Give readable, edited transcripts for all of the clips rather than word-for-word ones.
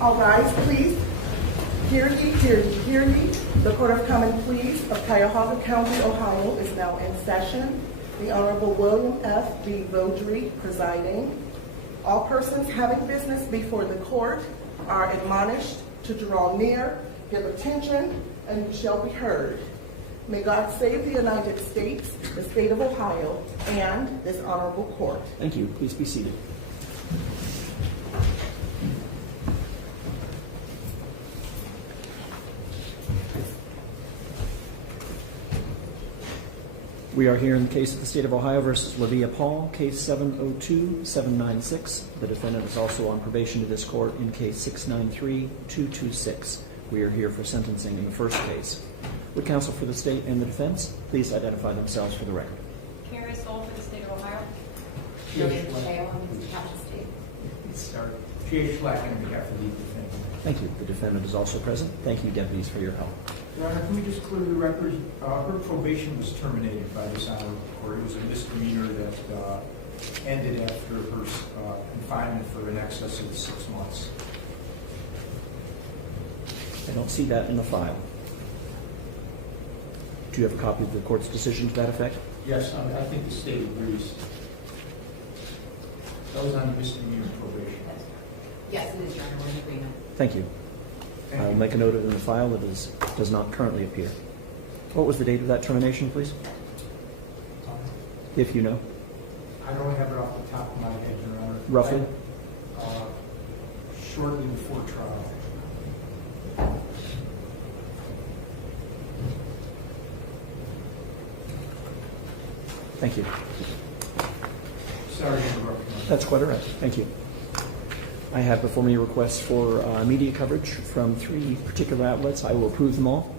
All rise, please. Hear ye, hear ye, hear ye. The Court of Common Pleas of Cuyahoga County, Ohio is now in session. The Honorable William F. B. Vodry presiding. All persons having business before the court are admonished to draw near, give attention, and you shall be heard. May God save the United States, the state of Ohio, and this honorable court. Thank you. Please be seated. We are here in the case of the State of Ohio versus Lavia Paul, case 702-796. The defendant is also on probation to this court in case 693-226. We are here for sentencing in the first case. Would counsel for the state and the defense please identify themselves for the record? Kiara Jackson for the State of Ohio. Kiara Jackson on behalf of the defendant. Thank you. The defendant is also present. Thank you, deputies, for your help. Your Honor, can we just clear the record? Her probation was terminated by this honorable court. It was a misdemeanor that ended after her confinement for in excess of 6 months. I don't see that in the file. Do you have a copy of the court's decision to that effect? Yes, I think the state agrees. That was on misdemeanor probation. Yes, it is, Your Honor. We're in agreement. Thank you. I will make a note of it in the file that does not currently appear. What was the date of that termination, please? If you know. I don't have it off the top of my head, Your Honor. Roughly? Shortly before trial. Thank you. Sorry to interrupt. That's quite all right. Thank you. I have before me requests for media coverage from 3 particular outlets. I will approve them all.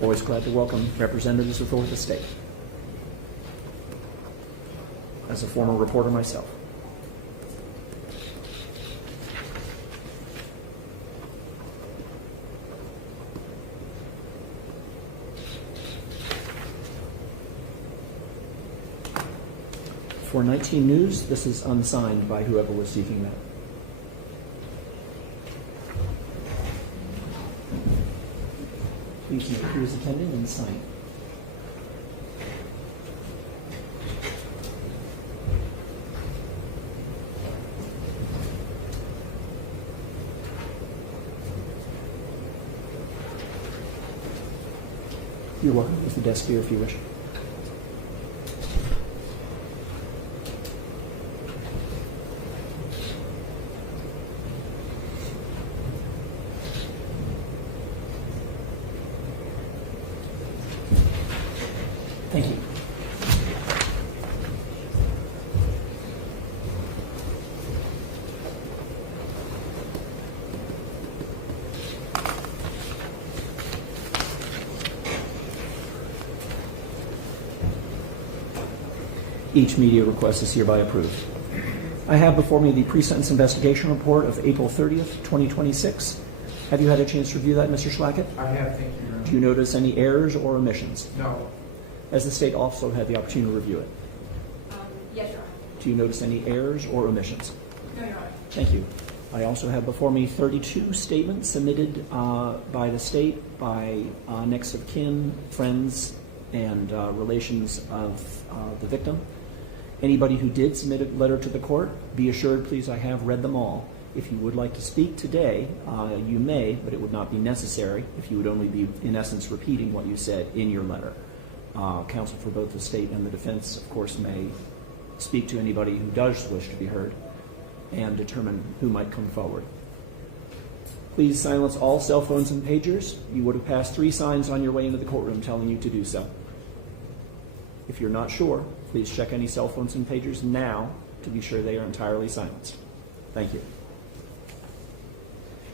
Always glad to welcome representatives of the state. As a former reporter myself. For 19 News, this is unsigned by whoever was seeking that. Please note who is attending and sign. You're welcome. Use the desk here if you wish. Thank you. Each media request is hereby approved. I have before me the pre-sentence investigation report of April 30th, 2026. Have you had a chance to review that, Mr. Schlackett? I have, thank you, Your Honor. Do you notice any errors or omissions? No. Has the state also had the opportunity to review it? Yes, Your Honor. Do you notice any errors or omissions? No, Your Honor. Thank you. I also have before me 32 statements submitted by the state, by next of kin, friends, and relations of the victim. Anybody who did submit a letter to the court, be assured, please, I have read them all. If you would like to speak today, you may, but it would not be necessary if you would only be, in essence, repeating what you said in your letter. Counsel for both the state and the defense, of course, may speak to anybody who does wish to be heard and determine who might come forward. Please silence all cell phones and pagers. You would have passed 3 signs on your way into the courtroom telling you to do so. If you're not sure, please check any cell phones and pagers now to be sure they are entirely silenced. Thank you.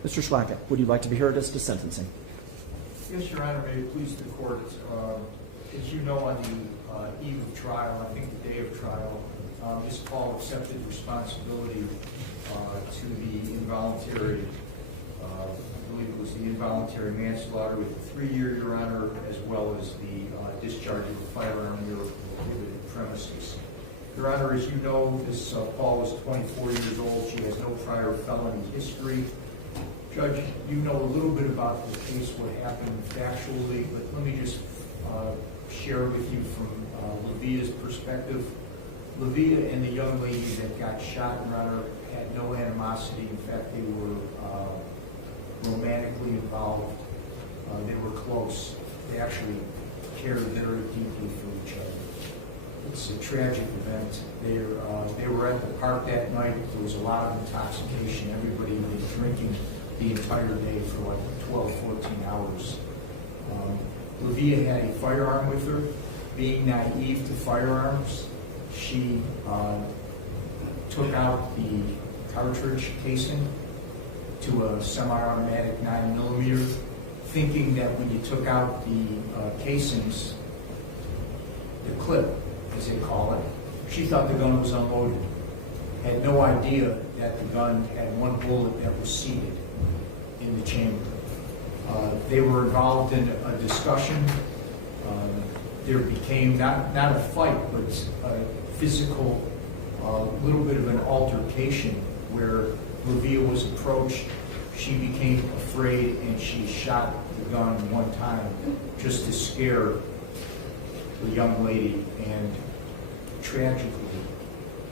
Mr. Schlackett, would you like to be heard as to sentencing? Yes, Your Honor, may it please the court. As you know, on the eve of trial, I think the day of trial, Ms. Paul accepted responsibility to the involuntary, I believe it was the involuntary manslaughter with a 3-year, Your Honor, as well as the discharge of a firearm near prohibited premises. Your Honor, as you know, Ms. Paul is 24 years old. She has no prior felony history. Judge, you know a little bit about the case, what happened factually, but let me just share with you from Levia's perspective. Levia and the young lady that got shot and run had no animosity. In fact, they were romantically involved. They were close. They actually cared very deeply for each other. It's a tragic event. They were at the park that night. There was a lot of intoxication. Everybody had been drinking the entire day for like 12, 14 hours. Levia had a firearm with her. Being naive to firearms, she took out the cartridge casing to a semi-automatic 9mm, thinking that when you took out the casings, the clip, as they call it, she thought the gun was unloaded. Had no idea that the gun had one bullet that was seated in the chamber. They were involved in a discussion. There became not a fight, but a physical, little bit of an altercation where Levia was approached. She became afraid and she shot the gun one time just to scare the young lady, and tragically,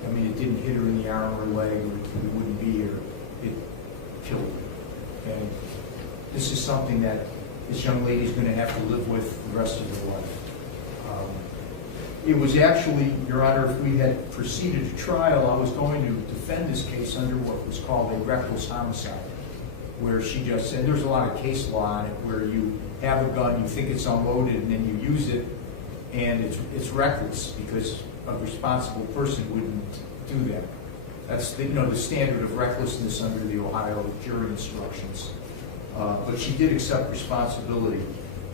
I mean, it didn't hit her in the arm or leg, or it wouldn't be here. It killed her. And this is something that this young lady is going to have to live with the rest of her life. It was actually, Your Honor, if we had proceeded to trial, I was going to defend this case under what was called a reckless homicide, where she just said, there's a lot of case law on it, where you have a gun, you think it's unloaded, and then you use it, and it's reckless, because a responsible person wouldn't do that. That's the standard of recklessness under the Ohio jury instructions. But she did accept responsibility.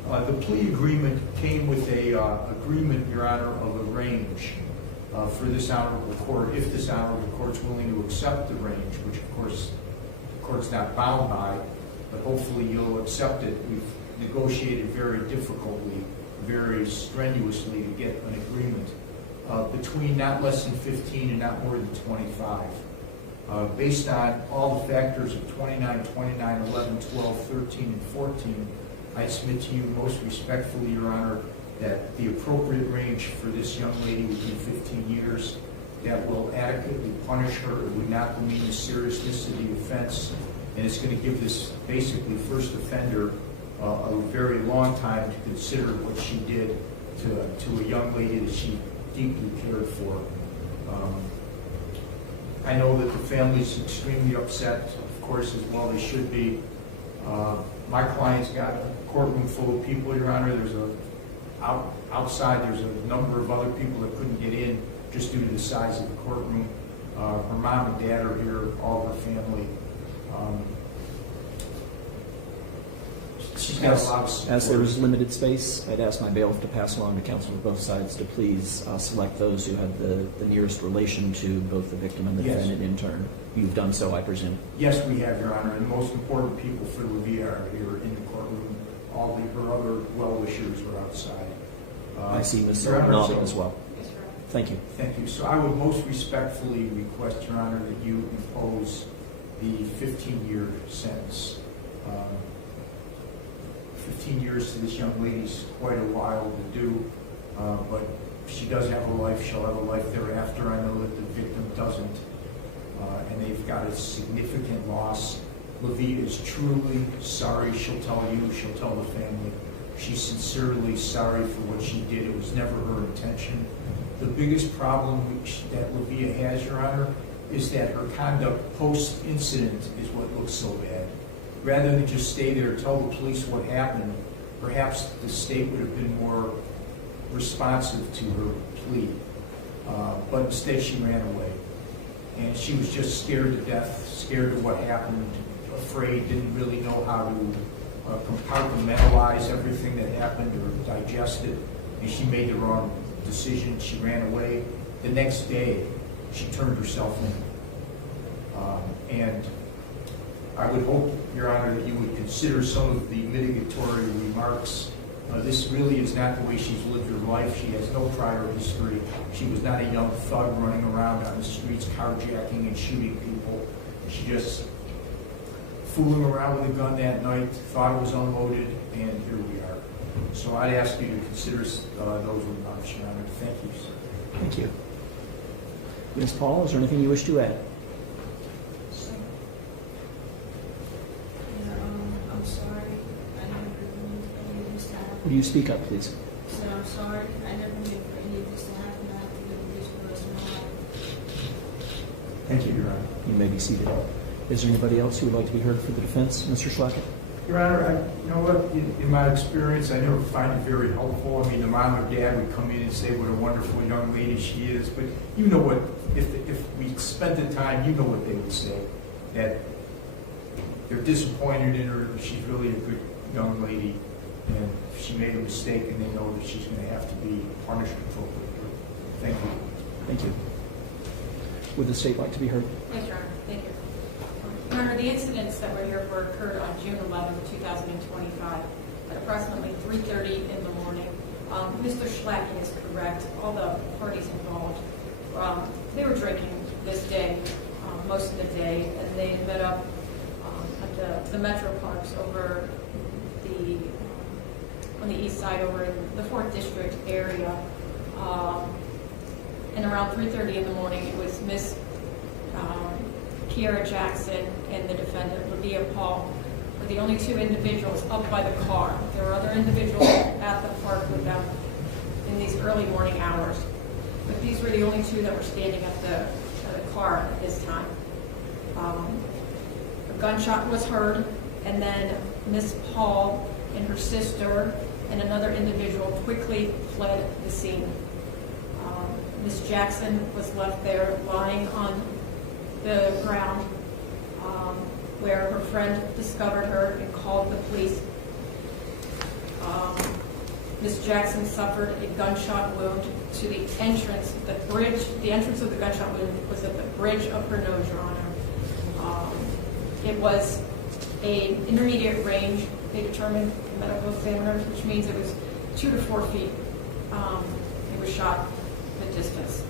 The plea agreement came with a agreement, Your Honor, of a range for this honorable court, if this honorable court's willing to accept the range, which of course the court's not bound by, but hopefully you'll accept it. We've negotiated very difficultly, very strenuously to get an agreement between not less than 15 and not more than 25. Based on all the factors of 29, 29, 11, 12, 13, and 14, I submit to you most respectfully, Your Honor, that the appropriate range for this young lady would be 15 years. That will adequately punish her. It would not demean the seriousness of the offense, and it's going to give this basically first offender a very long time to consider what she did to a young lady that she deeply cared for. I know that the family's extremely upset, of course, as well they should be. My client's got a courtroom full of people, Your Honor. Outside, there's a number of other people that couldn't get in just due to the size of the courtroom. Her mom and dad are here, all her family. She's got a lot of support. As there is limited space, I'd ask my bailiff to pass along to counsel of both sides to please select those who have the nearest relation to both the victim and the defendant in turn. You've done so, I presume. Yes, we have, Your Honor, and the most important people for Levia are here in the courtroom. All of her other well-wishers are outside. I see Ms. Your Honor, nodding as well. Yes, Your Honor. Thank you. Thank you. So I would most respectfully request, Your Honor, that you impose the 15-year sentence. 15 years to this young lady is quite a while to do, but she does have a life. She'll have a life thereafter. I know that the victim doesn't, and they've got a significant loss. Levia is truly sorry. She'll tell you. She'll tell the family. She's sincerely sorry for what she did. It was never her intention. The biggest problem that Levia has, Your Honor, is that her conduct post-incident is what looks so bad. Rather than just stay there and tell the police what happened, perhaps the state would have been more responsive to her plea. But instead she ran away. And she was just scared to death, scared of what happened, afraid, didn't really know how to compartmentalize everything that happened or digest it. And she made the wrong decision. She ran away. The next day, she turned herself in. And I would hope, Your Honor, that you would consider some of the mitigatory remarks. This really is not the way she's lived her life. She has no prior history. She was not a young thug running around on the streets carjacking and shooting people. She just fooling around with a gun that night, thought it was unloaded, and here we are. So I'd ask you to consider those remarks, Your Honor. Thank you, sir. Thank you. Ms. Paul, is there anything you wish to add? I'm sorry. I never meant for any of this to happen. Will you speak up, please? So I'm sorry. I never meant for any of this to happen. I have to live with this for the rest of my life. Thank you, Your Honor. You may be seated. Is there anybody else who would like to be heard for the defense? Mr. Schlackett? Your Honor, you know what, in my experience, I never find it very helpful. I mean, the mom or dad would come in and say what a wonderful young lady she is, but you know what, if we spent the time, you know what they would say, that they're disappointed in her, she's really a good young lady, and she made a mistake, and they know that she's going to have to be punished appropriately. Thank you. Thank you. Would the state like to be heard? Yes, Your Honor. Thank you. Your Honor, the incidents that we're here for occurred on June 11, 2025, at approximately 3:30 in the morning. Mr. Schlacken is correct. All the parties involved, they were drinking this day, most of the day, and they met up at the Metro Parks over on the east side over in the 4th District area. And around 3:30 in the morning, it was Miss Kiara Jackson and the defendant, Lydia Paul, were the only two individuals up by the car. There were other individuals at the park with them in these early morning hours, but these were the only two that were standing at the car at this time. A gunshot was heard, and then Miss Paul and her sister and another individual quickly fled the scene. Miss Jackson was left there lying on the ground where her friend discovered her and called the police. Miss Jackson suffered a gunshot wound to the entrance, the bridge. The entrance of the gunshot wound was at the bridge of her nose, Your Honor. It was an intermediate range, they determined, the medical examiners, which means it was 2 to 4 feet. It was shot the distance,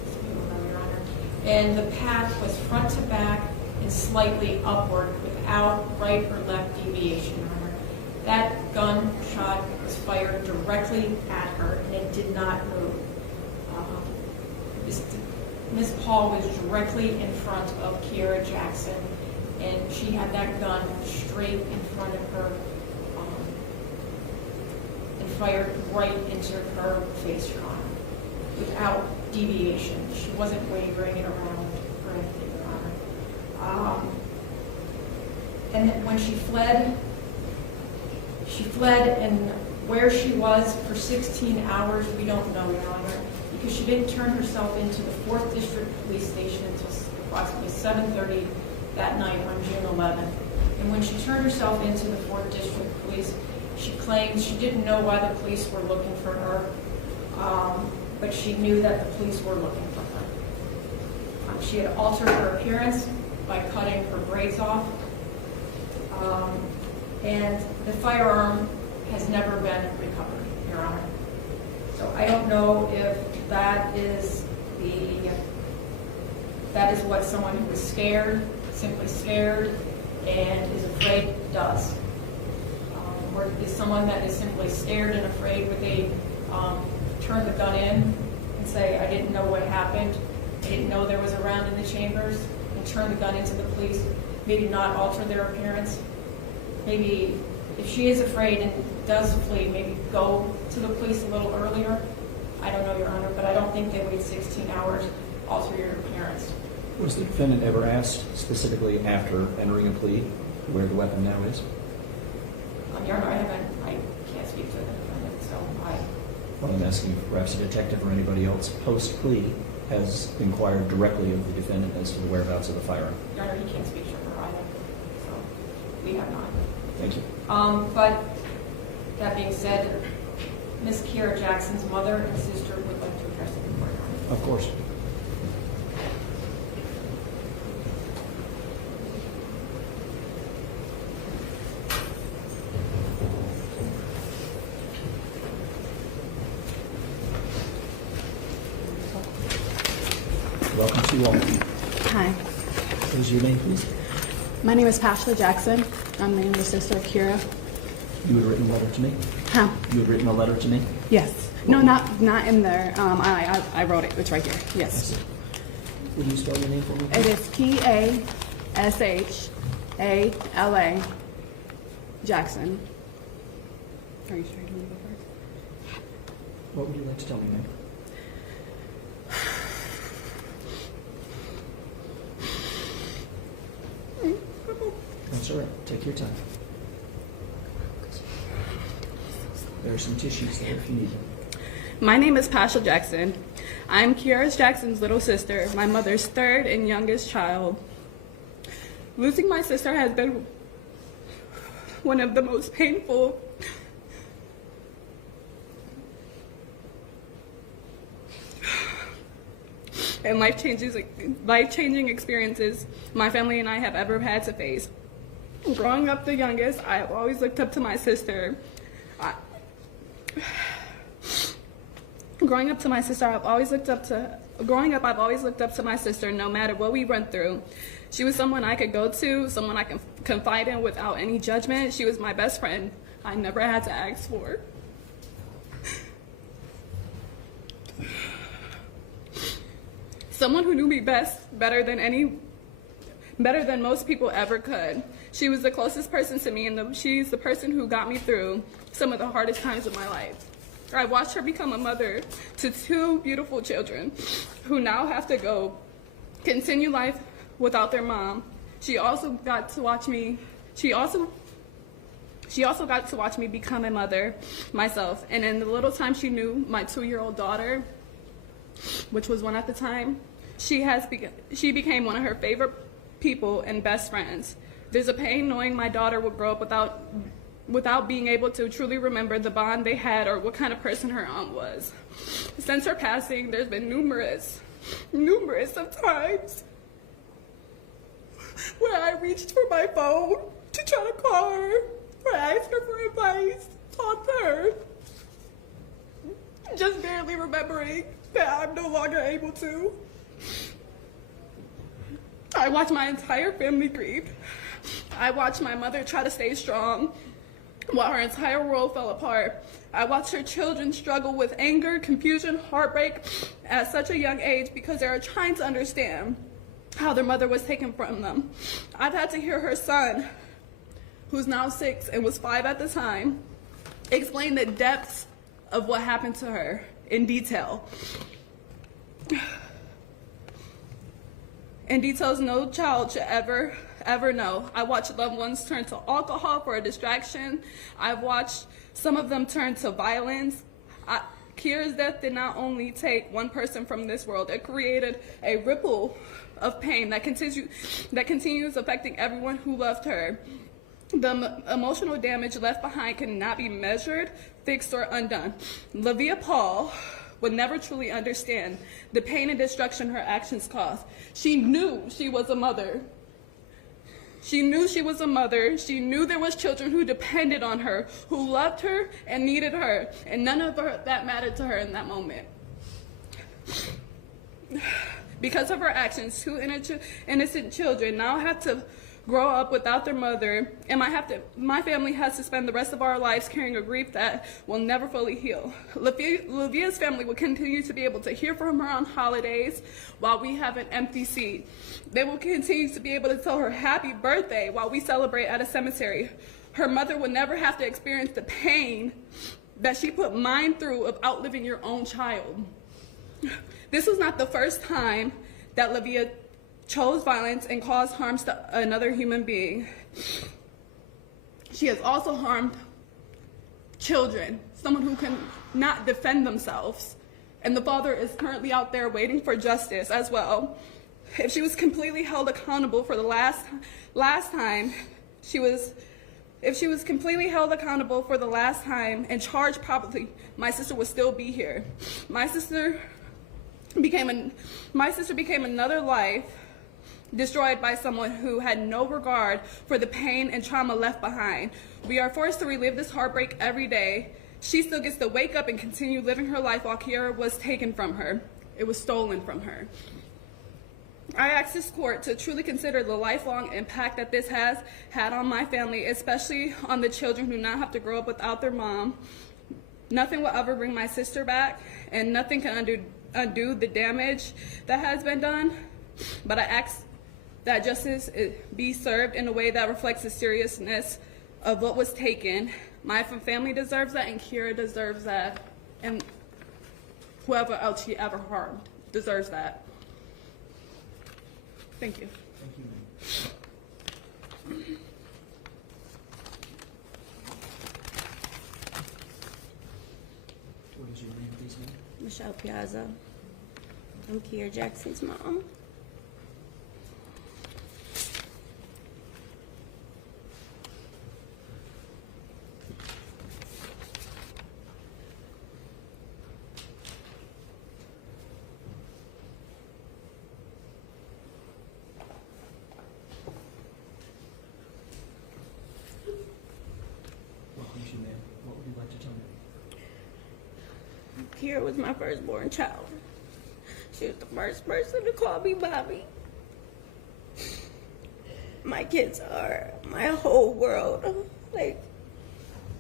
Your Honor. And the path was front to back and slightly upward without right or left deviation, Your Honor. That gunshot was fired directly at her, and it did not move. Miss Paul was directly in front of Kiara Jackson, and she had that gun straight in front of her and fired right into her face, Your Honor, without deviation. She wasn't wavering it around or anything, Your Honor. And then when she fled, and where she was for 16 hours, we don't know, Your Honor, because she didn't turn herself into the 4th District Police Station until approximately 7:30 that night on June 11th. And when she turned herself into the 4th District Police, she claimed she didn't know why the police were looking for her, but she knew that the police were looking for her. She had altered her appearance by cutting her braids off, and the firearm has never been recovered, Your Honor. So I don't know if that is what someone who is scared, simply scared, and is afraid does. Or is someone that is simply scared and afraid, would they turn the gun in and say, I didn't know what happened, I didn't know there was a round in the chambers, and turn the gun into the police, maybe not alter their appearance? Maybe if she is afraid and does flee, maybe go to the police a little earlier? I don't know, Your Honor, but I don't think they wait 16 hours, alter your appearance. Was the defendant ever asked specifically after entering a plea where the weapon now is? Your Honor, I can't speak to the defendant, so Well, I'm asking if perhaps a detective or anybody else post-plea has inquired directly of the defendant as to the whereabouts of the firearm. Your Honor, he can't speak to her either, so we have not. Thank you. But that being said, Ms. Kiara Jackson's mother and sister would like to address the court, Your Honor. Of course. Welcome to you all. Hi, What is your name, please? My name is Kiara Jackson. I'm the younger sister of Kiara. You had written a letter to me? Huh? You had written a letter to me? Yes. No, not in there. I wrote it. It's right here. Yes. Will you spell your name for me? It is Kiashala Jackson. Are you sure you want to go first? What would you like to tell me, ma'am? That's all right. Take your time. There are some tissues there if you need them. My name is Kiara Jackson. I'm Kiara Jackson's little sister, my mother's third and youngest child. Losing my sister has been one of the most painful and life-changing experiences my family and I have ever had to face. Growing up the youngest, I have always looked up to my sister. Growing up, I've always looked up to my sister no matter what we went through. She was someone I could go to, someone I can confide in without any judgment. She was my best friend I never had to ask for. Someone who knew me better than most people ever could. She was the closest person to me, and she's the person who got me through some of the hardest times of my life. I watched her become a mother to two beautiful children who now have to continue life without their mom. She also got to watch me become a mother myself. And in the little time she knew my 2-year-old daughter, which was one at the time, she became one of her favorite people and best friends. There's a pain knowing my daughter would grow up without being able to truly remember the bond they had or what kind of person her aunt was. Since her passing, there's been numerous of times where I reached for my phone to try to call her, or ask her for advice, talk to her, just barely remembering that I'm no longer able to. I watched my entire family grieve. I watched my mother try to stay strong while her entire world fell apart. I watched her children struggle with anger, confusion, heartbreak at such a young age because they are trying to understand how their mother was taken from them. I've had to hear her son, who's now 6 and was 5 at the time, explain the depths of what happened to her in detail. In details no child should ever know. I watched loved ones turn to alcohol for a distraction. I've watched some of them turn to violence. Kiara's death did not only take one person from this world, it created a ripple of pain that continues affecting everyone who loved her. The emotional damage left behind cannot be measured, fixed, or undone. Lavia Paul would never truly understand the pain and destruction her actions caused. She knew she was a mother. She knew she was a mother. She knew there was children who depended on her, who loved her and needed her, and none of that mattered to her in that moment. Because of her actions, 2 innocent children now have to grow up without their mother, and my family has to spend the rest of our lives carrying a grief that will never fully heal. Lavia's family will continue to be able to hear from her on holidays while we have an empty seat. They will continue to be able to tell her happy birthday while we celebrate at a cemetery. Her mother will never have to experience the pain that she put mine through of outliving your own child. This was not the first time that Lavia chose violence and caused harms to another human being. She has also harmed children, someone who can not defend themselves. And the father is currently out there waiting for justice as well. If she was completely held accountable for the last time and charged properly, my sister would still be here. My sister became another life destroyed by someone who had no regard for the pain and trauma left behind. We are forced to relive this heartbreak every day. She still gets to wake up and continue living her life while Kiara was taken from her. It was stolen from her. I ask this court to truly consider the lifelong impact that this has had on my family, especially on the children who now have to grow up without their mom. Nothing will ever bring my sister back, and nothing can undo the damage that has been done. But I ask that justice be served in a way that reflects the seriousness of what was taken. My family deserves that, and Kiara deserves that, and whoever else she ever harmed deserves that. Thank you. Thank you, ma'am. What is your name, please, ma'am? Michelle Piazza. I'm Kiara Jackson's mom. Welcome to you, ma'am. What would you like to tell me? Kiara was my firstborn child. She was the first person to call me mommy. My kids are my whole world. Like,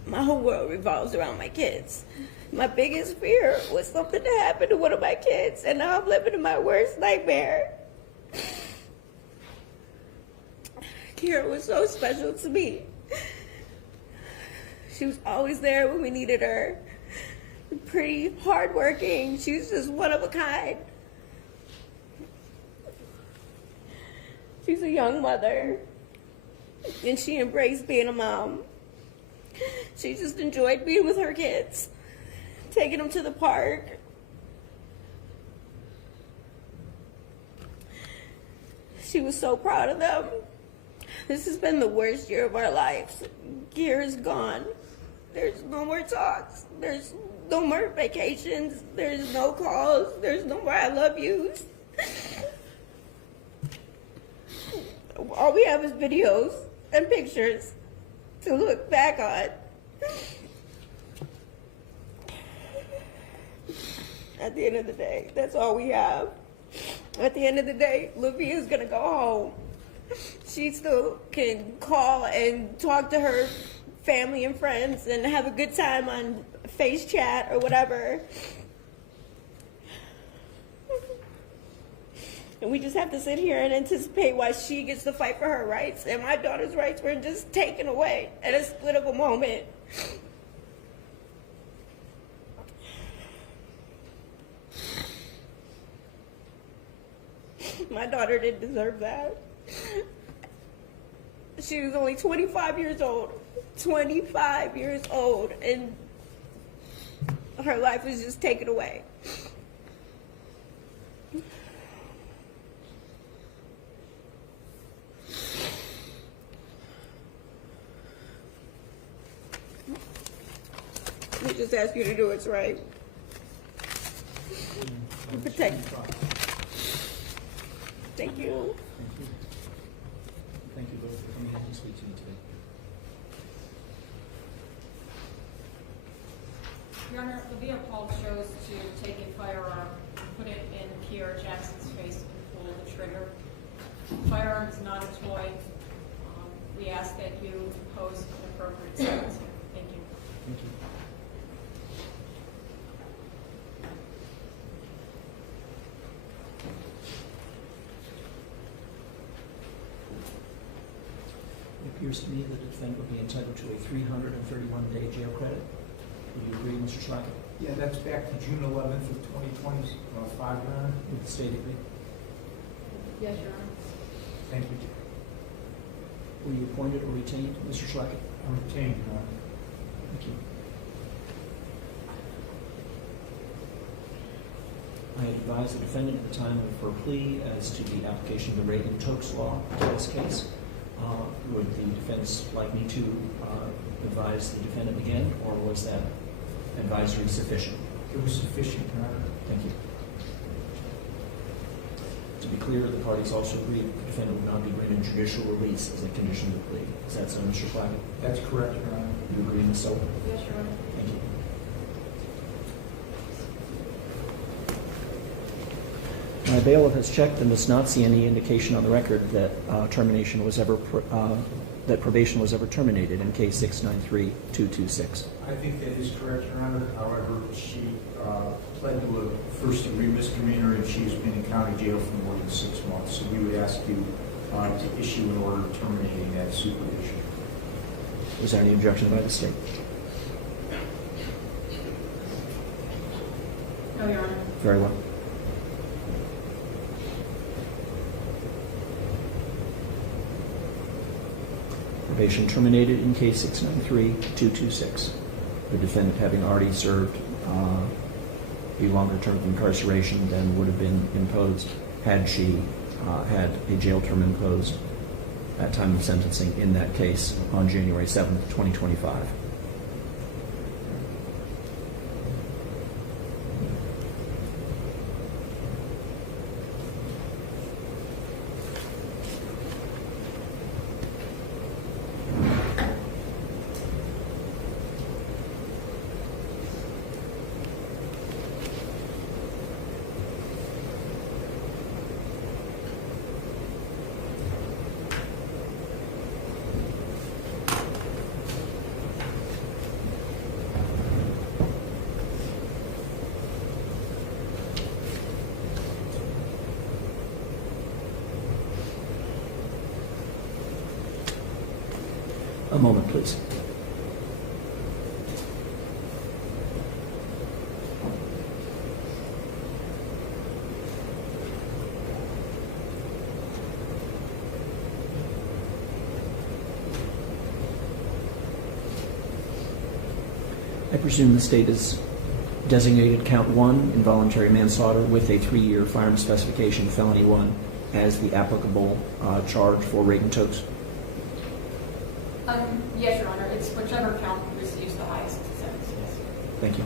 my whole world revolves around my kids. My biggest fear was something to happen to one of my kids, and now I'm living in my worst nightmare. Kiara was so special to me. She was always there when we needed her. Pretty hardworking. She was just one of a kind. She's a young mother, and she embraced being a mom. She just enjoyed being with her kids, taking them to the park. She was so proud of them. This has been the worst year of our lives. Kiara's gone. There's no more talks. There's no more vacations. There's no calls. There's no more I love yous. All we have is videos and pictures to look back on. At the end of the day, that's all we have. At the end of the day, Lavia's gonna go home. She still can call and talk to her family and friends and have a good time on face chat or whatever. And we just have to sit here and anticipate why she gets to fight for her rights and my daughter's rights were just taken away at a split of a moment. My daughter didn't deserve that. She was only 25 years old. 25 years old, and her life was just taken away. We just ask you to do what's right. And protect. Thank you. Thank you. Thank you both for coming in to speak to me today. Your Honor, Lavia Paul chose to take a firearm and put it in Kiara Jackson's face and pull the trigger. Firearm is not a toy. We ask that you impose an appropriate sentence. Thank you. Thank you. It appears to me that the defendant would be entitled to a 331-day jail credit. Would you agree, Mr. Schlacker? Yeah, that's back to June 11th of 2025, Your Honor. Would the state agree? Yes, Your Honor. Thank you. Were you appointed or retained, Mr. Schlacker? I'm retained, Your Honor. Thank you. I advise the defendant at the time of her plea as to the application of the Reagan-Tokes law to this case. Would the defense like me to advise the defendant again, or was that advisory sufficient? It was sufficient, Your Honor. Thank you. To be clear, the parties also agreed that the defendant would not be granted judicial release as a condition of the plea. Is that so, Mr. Schlager? That's correct, Your Honor. You agree, Ms. Sullivan? Yes, Your Honor. Thank you. My bailiff has checked and does not see any indication on the record that termination was ever, that probation was ever terminated in case 693-226. I think that is correct, Your Honor. However, she pled to a first-degree misdemeanor, and she has been in county jail for more than 6 months. So we would ask you to issue an order terminating that supervision. Was there any objection by the state? No, Your Honor. Very well. Probation terminated in case 693-226. The defendant having already served a longer term of incarceration than would have been imposed had she had a jail term imposed at time of sentencing in that case on January 7th, 2025. A moment, please. I presume the state has designated count 1, involuntary manslaughter, with a 3-year firearm specification, felony 1, as the applicable charge for Reagan-Tokes. Yes, Your Honor. It's whichever count receives the highest sentence, yes. Thank you.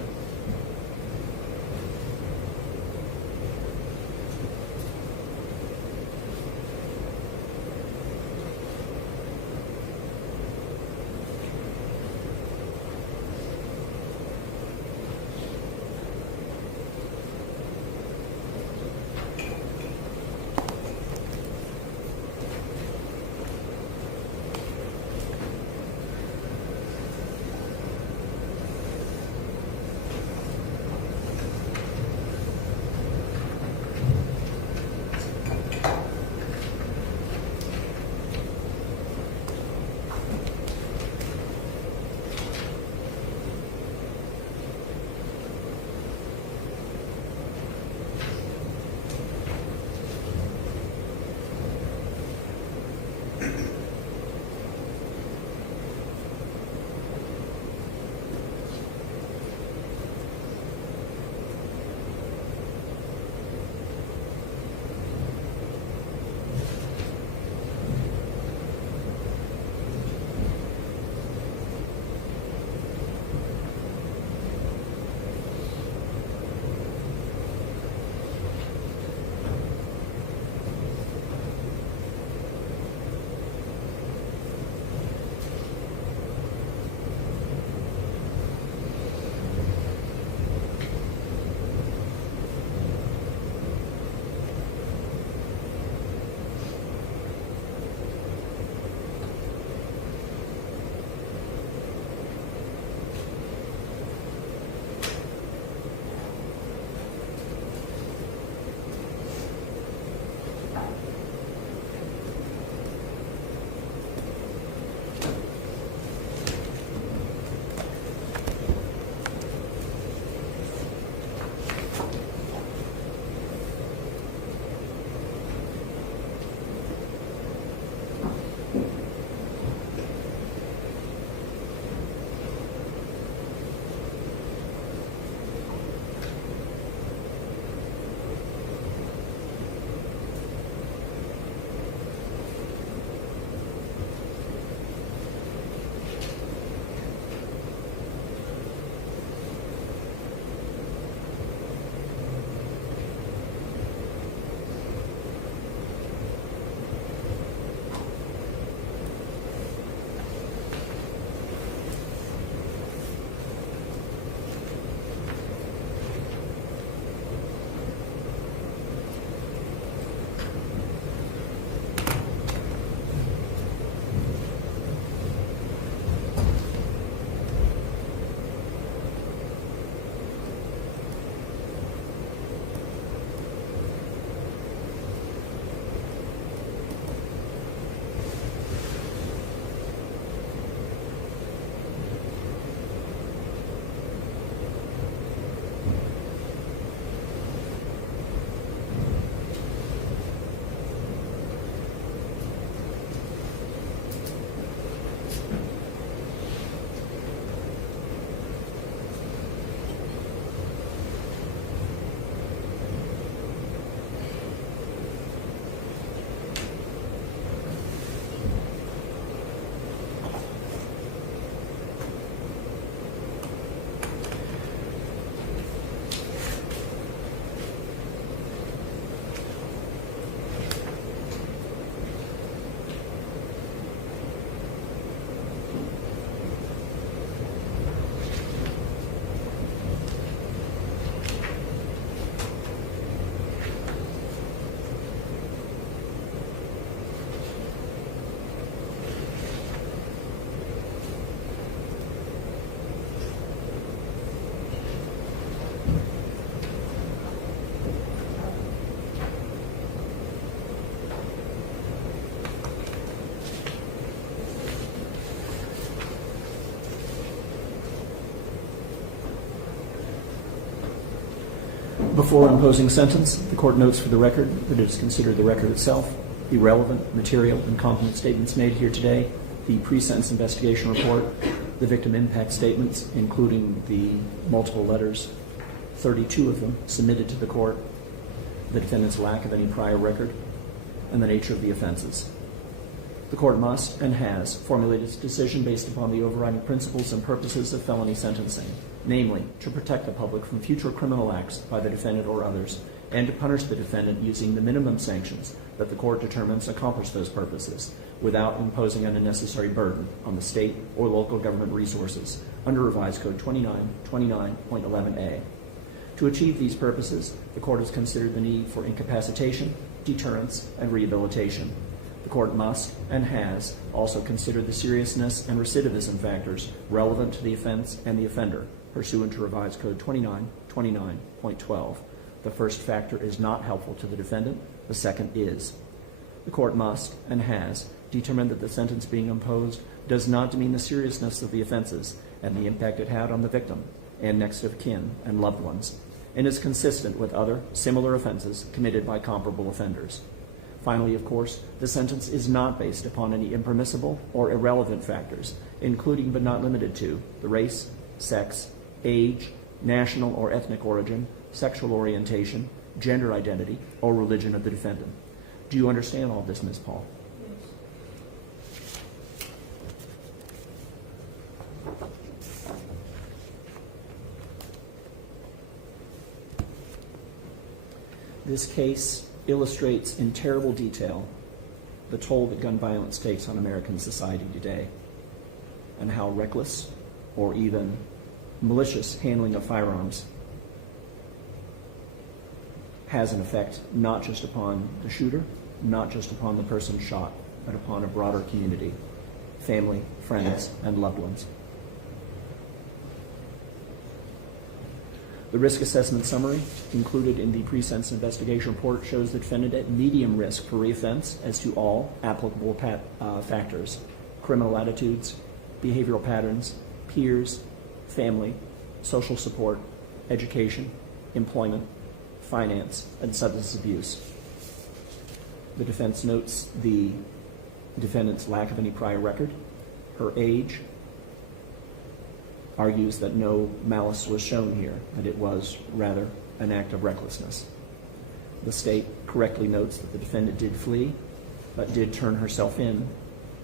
Before imposing sentence, the court notes for the record that it has considered the record itself, the relevant material and competent statements made here today, the pre-sentence investigation report, the victim impact statements, including the multiple letters, 32 of them submitted to the court, the defendant's lack of any prior record, and the nature of the offenses. The court must and has formulated its decision based upon the overriding principles and purposes of felony sentencing, namely, to protect the public from future criminal acts by the defendant or others, and to punish the defendant using the minimum sanctions that the court determines accomplish those purposes, without imposing an unnecessary burden on the state or local government resources under Revised Code 2929.11a. To achieve these purposes, the court has considered the need for incapacitation, deterrence, and rehabilitation. The court must and has also considered the seriousness and recidivism factors relevant to the offense and the offender, pursuant to Revised Code 2929.12. The first factor is not helpful to the defendant. The second is. The court must and has determined that the sentence being imposed does not demean the seriousness of the offenses and the impact it had on the victim and next of kin and loved ones, and is consistent with other similar offenses committed by comparable offenders. Finally, of course, the sentence is not based upon any impermissible or irrelevant factors, including but not limited to the race, sex, age, national or ethnic origin, sexual orientation, gender identity, or religion of the defendant. Do you understand all this, Ms. Paul? This case illustrates in terrible detail the toll that gun violence takes on American society today, and how reckless or even malicious handling of firearms has an effect not just upon the shooter, not just upon the person shot, but upon a broader community, family, friends, and loved ones. The risk assessment summary included in the pre-sentence investigation report shows the defendant at medium risk for reoffense as to all applicable factors: criminal attitudes, behavioral patterns, peers, family, social support, education, employment, finance, and substance abuse. The defense notes the defendant's lack of any prior record, her age, argues that no malice was shown here, that it was rather an act of recklessness. The state correctly notes that the defendant did flee, but did turn herself in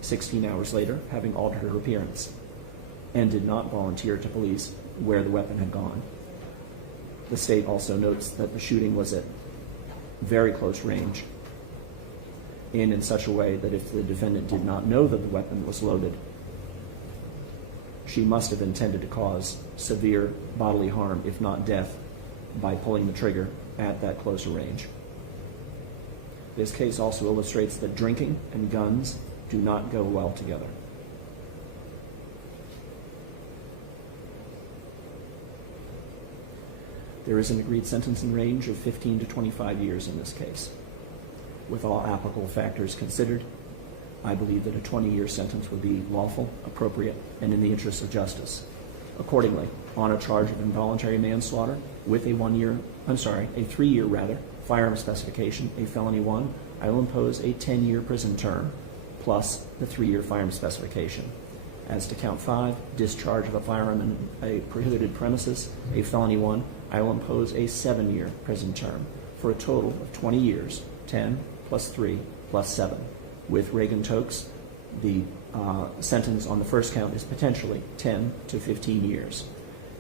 16 hours later, having altered her appearance, and did not volunteer to police where the weapon had gone. The state also notes that the shooting was at very close range, and in such a way that if the defendant did not know that the weapon was loaded, she must have intended to cause severe bodily harm, if not death, by pulling the trigger at that closer range. This case also illustrates that drinking and guns do not go well together. There is an agreed sentencing range of 15 to 25 years in this case. With all applicable factors considered, I believe that a 20-year sentence would be lawful, appropriate, and in the interest of justice. Accordingly, on a charge of involuntary manslaughter with a 3-year firearm specification, a felony 1, I will impose a 10-year prison term plus the 3-year firearm specification. As to count 5, discharge of a firearm in a prohibited premises, a felony 1, I will impose a 7-year prison term for a total of 20 years, 10 plus 3 plus 7. With Reagan-Tokes, the sentence on the first count is potentially 10 to 15 years.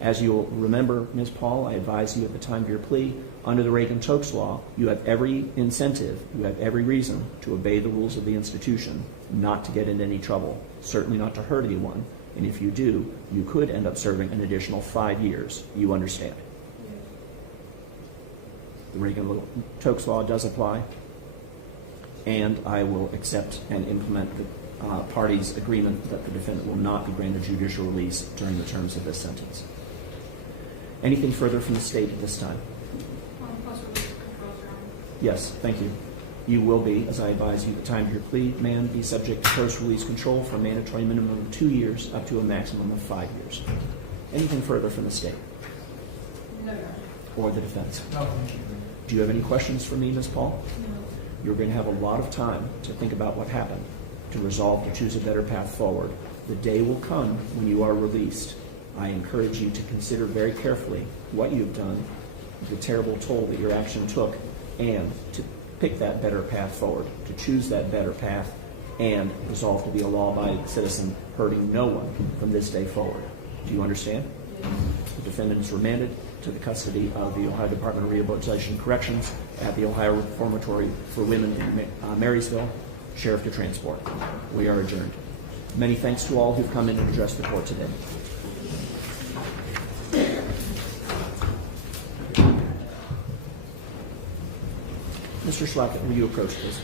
As you'll remember, Ms. Paul, I advise you at the time of your plea, under the Reagan-Tokes law, you have every incentive, you have every reason to obey the rules of the institution, not to get into any trouble, certainly not to hurt anyone, and if you do, you could end up serving an additional 5 years. You understand? Yes. The Reagan-Tokes law does apply, and I will accept and implement the parties' agreement that the defendant will not be granted judicial release during the terms of this sentence. Anything further from the state at this time? Yes, thank you. You will be, as I advise you at the time of your plea, man, be subject to post-release control for a mandatory minimum of 2 years up to a maximum of 5 years. Anything further from the state? No, Your Honor. or the defense? No, thank you. Do you have any questions for me, Ms. Paul? You're going to have a lot of time to think about what happened, to resolve to choose a better path forward. The day will come when you are released. I encourage you to consider very carefully what you've done, the terrible toll that your action took, and to pick that better path forward, to choose that better path, and resolve to be a law-abiding citizen, hurting no one from this day forward. Do you understand? The defendant is remanded to the custody of the Ohio Department of Rehabilitation and Corrections at the Ohio Reformatory for Women in Marysville, Sheriff to transport. We are adjourned. Many thanks to all who've come in and addressed the court today. Mr. Schlackett, will you approach, please?